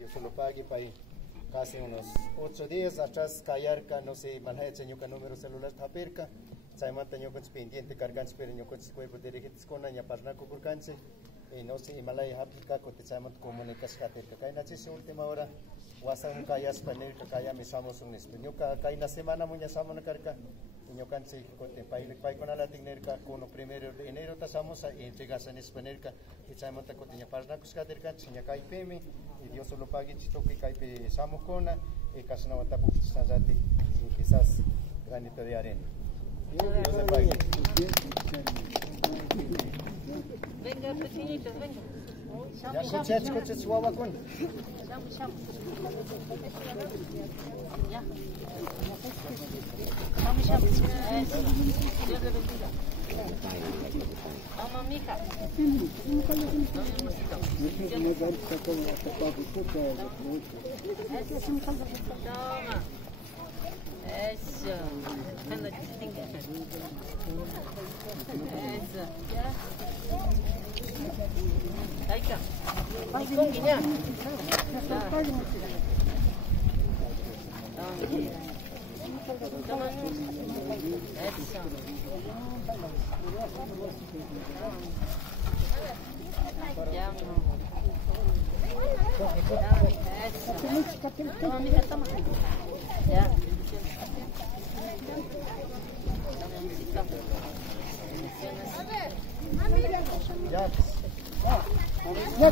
Dios se lo pague para ahí. Casi unos 8 días atrás, Cayarca, no sé, Malhacha, yo número celular taperca, Saimanta, yo con pendiente, carganche, pero yo con cuerpo de regites con aña, parnaco, curcanche, y no sé, Himalaya, Hapica, con te Saimant, comunicas, caterca. Caina, chise, última hora, Wasan, Kayas, Panerca, Kaya, me somos un español, Caina, semana, muña, Samona, Carca, y yo canse, con te pai con la tignerca, con el 1 de enero, tasamos, y entregas en Espanerca, y Saimanta, con te parnaco, caterca, chiña, Kai Peme, y Dios se lo pague, chito, que Kai Pe, Samocona, y casi no va a y quizás granito de arena. Dios le pague. Venga, pequeñitos, venga. Ya escuché su agua con. Ya. Dios le bendiga. Vamos, mija. Toma. Eso. Cuando te distingue. Eso. Ya. Taika. Con guiña. Toma. Eso. Ya, toma, mija, toma. Ya. Ya.